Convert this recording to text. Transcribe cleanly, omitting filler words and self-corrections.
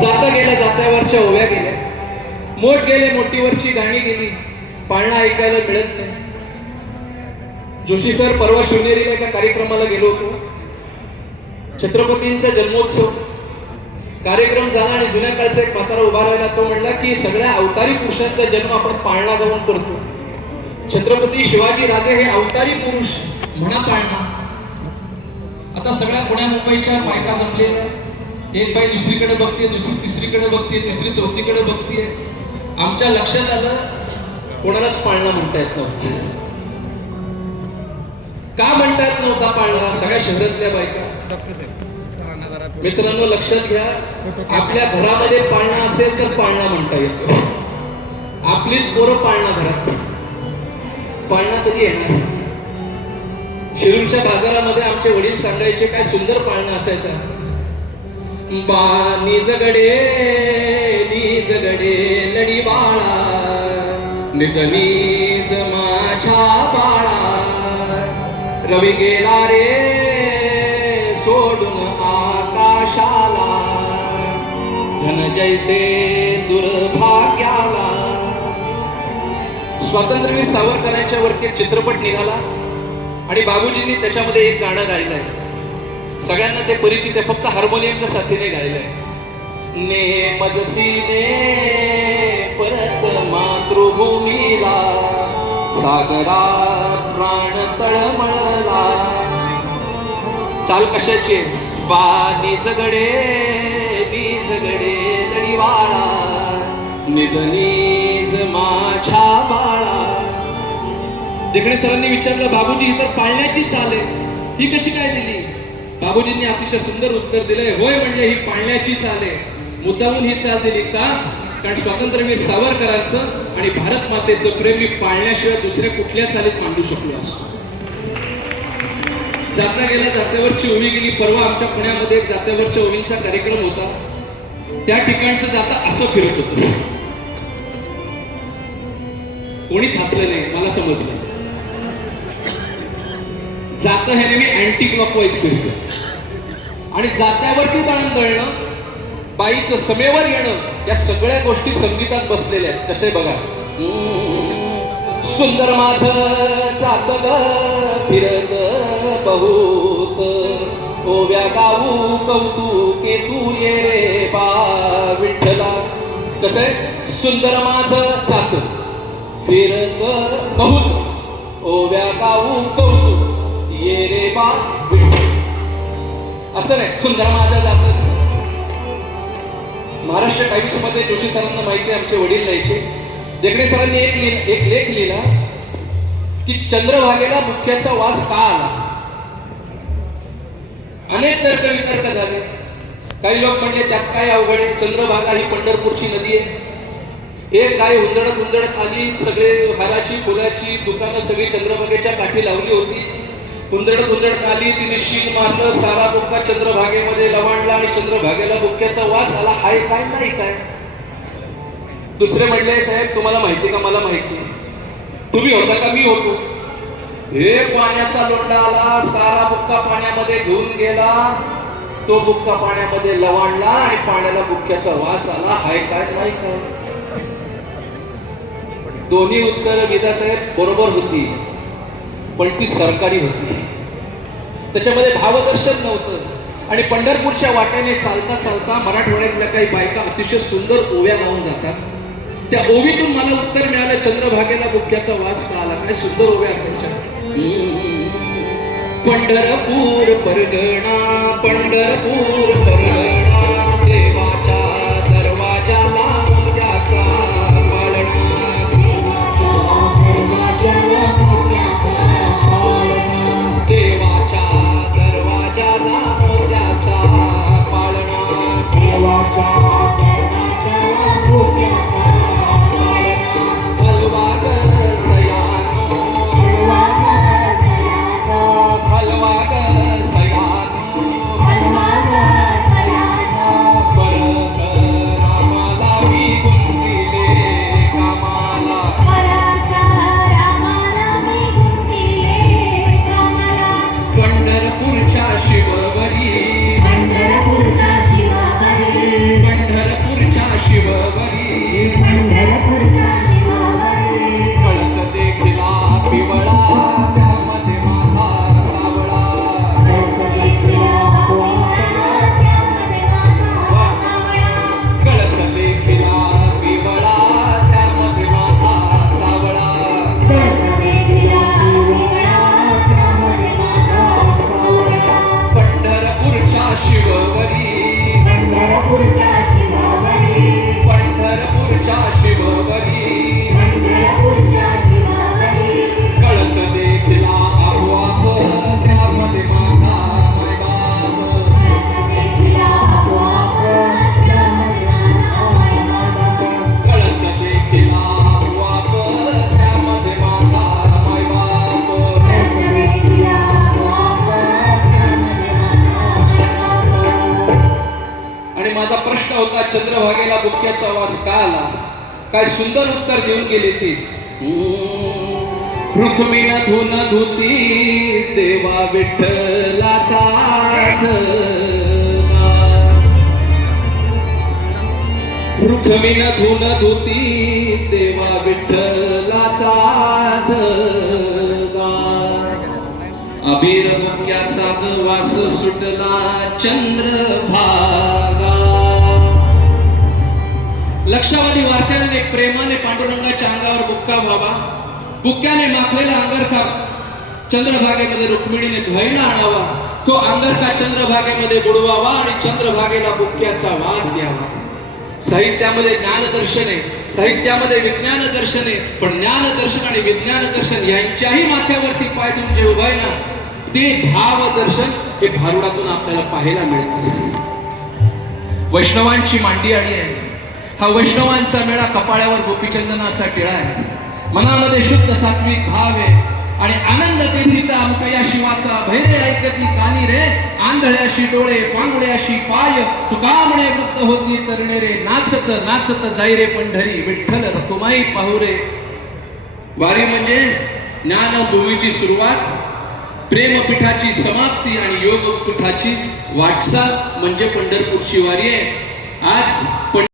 जाता गेल्या जात्यावरच्या ओव्या गेल्या, मोठ गेले मोठीवरची गाणी गेली, पाळणा ऐकायला मिळत नाही. जोशी सर परवा शिवनेरीला एका कार्यक्रमाला गेलो होतो. छत्रपतींचा जन्मोत्सव कार्यक्रम झाला आणि जुन्या काळचा एक म्हातारा उभा राहिला. तो म्हणला की सगळ्या अवतारी पुरुषांचा जन्म आपण पाळणा गाऊन करतो. छत्रपती शिवाजी राजे हे अवतारी पुरुष म्हणा पाळणा. आता सगळ्या पुण्या मुंबईच्या बायका जमलेल्या, एक बाई दुसरीकडे बघते, दुसरी तिसरीकडे बघते, तिसरी चौथीकडे बघते. आमच्या लक्षात आलं कोणालाच पाळणा म्हणता येत नव्हता. का म्हणता येत नव्हता पाळणा? सगळ्या शहरातल्या बायका. मित्रांनो लक्षात घ्या, आपल्या घरामध्ये पाळणा असेल तर पाळणा म्हणता येतो. आपलीच पोरं पाळणा घरात, पाळणा कधी येणार? शिरूरच्या बाजारामध्ये आमचे वडील सांगायचे, काय सुंदर पाळणा असायचा. बा निजगडे निजगडे लडी बाळा, निज निज माझ्या बाळा, रवी गेला रे सोडून आकाशाला, धन जैसे दुर्भाग्याला. स्वातंत्र्यवीर सावरकरांच्या वरती एक चित्रपट निघाला आणि बाबूजींनी त्याच्यामध्ये एक गाणं गायलंय. सगळ्यांना ते परिचित आहे, फक्त हार्मोनियमच्या साथीने गायलंय. नेमजसीने परत मातृभूमीला, सागरा प्राण तळमळला. चाल कशाची? बा निजगडे निजगडे लढीवाळा, निज निज माझ्या बाळा. देखणे सरांनी विचारलं, बाबूजी ही तर पाळण्याची चाल आहे, ही कशी काय दिली? बाबूजींनी अतिशय सुंदर उत्तर दिलंय. होय म्हणले, ही पाळण्याची चाल आहे. मुद्दामून ही चाल दिली का? कारण स्वातंत्र्यवीर सावरकरांचं आणि भारत मातेचं प्रेम मी पाळण्याशिवाय दुसऱ्या कुठल्या चालीत मांडू शकलो असतो. जाता गेल्या जात्यावरची ओवी गेली. परवा आमच्या पुण्यामध्ये एक जात्यावरच्या ओवींचा कार्यक्रम होता. त्या ठिकाणचं जाता असं फिरत होतं. कोणीच हसलं नाही, मला समजलं. जातं हे नेहमी अँटी क्लॉकवाईज फिरतं आणि जात्यावरती दळणं, बाईचं समेवर येणं, या सगळ्या गोष्टी संगीतात बसलेल्या आहेत. कसे बघा, सुंदर माझं जात फिरत बहुत, ओव्या गाऊ कौतुके तू ये रे बा विठ्ठला. कसं सुंदर माझं जात फिरत बहुत, ओव्या गाऊ कौतुक ये रे बा विठ्ठल. असं नाही, सुंदर माझं जात. महाराष्ट्र टाइम्स मध्ये जोशी सरांना माहिती आहे, आमचे वडील लिहायचे. देखणे सरांनी एक लेख लिहिला की चंद्रभागेला मुख्याचा वास का आला. अनेक तर्कवितर्क झाले. काही लोक म्हणले त्यात काय अवघड आहे, चंद्रभागा ही पंढरपूरची नदी आहे. एक गाय हुंदडत हुंदडत आली, सगळे हाराची फुलाची दुकानं सगळी चंद्रभागेच्या काठी लावली होती. हुंदडत हुंदडत आली, तिने शीन मारलं, सारा बुक्का चंद्रभागेमध्ये लवांडला आणि चंद्रभागेला बुक्क्याचा वास आला. हाय काय नाही काय? दुसरे म्हणले, साहेब तुम्हाला माहिती का? मला माहिती. तुम्ही होता का? मी होतो. हे पाण्याचा लोंढा आला, सारा बुक्का पाण्यामध्ये घेऊन गेला, तो बुक्का पाण्यामध्ये लवांडला आणि पाण्याला बुक्क्याचा वास आला. हाय काय नाही काय? दोन्ही उत्तर विदासाहेब बरोबर होती, पण ती सरकारी होती. त्याच्यामध्ये भावदर्शन नव्हतं. आणि पंढरपूरच्या वाटेने चालता चालता मराठवाड्यातल्या काही बायका अतिशय सुंदर ओव्या गाऊन जातात. त्या ओवीतून मला उत्तर मिळालं, चंद्रभागेला बुक्क्याचा वास का आला. काय सुंदर ओव्या असायच्या. पंढरपूर परगणा, पंढरपूर परगणा, देवाच्या दरवाजाला मोत्याचा पाळणा. देवाच्या दरवाजाला मोत्याचा पाळणा. हलवा ग सयानो, हलवा ग सयानो, परस रामाला मी गुंतिले कामाला. पंढरपूरच्या शिववरी, पंढरपूरच्या शिववरी, होता चंद्रभागेला बुक्क्याचा वास का आला? काय सुंदर उत्तर देऊन गेले ते. रुक्मिण धुन धुती देवा विठ्ठलाचा जगा. रुक्मिण धुन धुती देवा विठ्ठलाचा जगा. अबीर बुक्याचा वास सुटला चंद्रभागा. लक्षावधी वारकऱ्याने प्रेमाने पांडुरंगाच्या अंगावर बुक्का व्हावा. बुक्क्याने माखलेला अंगरखा चंद्रभागेमध्ये रुक्मिणीने धुवायला आणावा. तो अंगरखा चंद्रभागेमध्ये बुडवावा आणि चंद्रभागेला बुक्क्याचा वास यावा. साहित्यामध्ये ज्ञानदर्शने, साहित्यामध्ये विज्ञान दर्शने, पण ज्ञानदर्शन आणि विज्ञान दर्शन यांच्याही माथ्यावरती पाय देऊन जे उभं आहे ना, ते भाव दर्शन हे भारुडातून आपल्याला पाहायला मिळते. वैष्णवांची मांडी आली आहे. हा वैष्णवांचा मेळा कपाळ्यावर गोपीचंदनाचा टिळा आहे. मनामध्ये शुद्ध सात्विक भाव आहे आणि आनंद तेथीचा मुकया शिवाचा भैरे ऐकती कानी रे. आंधळ्याशी डोळे पांगुळ्याशी पाय तुका म्हणे वृत्त होती तरणे रे. नाचत नाचत जाई रे पंढरी विठ्ठल रखुमाई पाहू रे. वारी म्हणजे ज्ञानभूमीची सुरुवात, प्रेमपीठाची समाप्ती आणि योगपीठाची वाटचाल म्हणजे पंढरपूरची वारी आहे. आज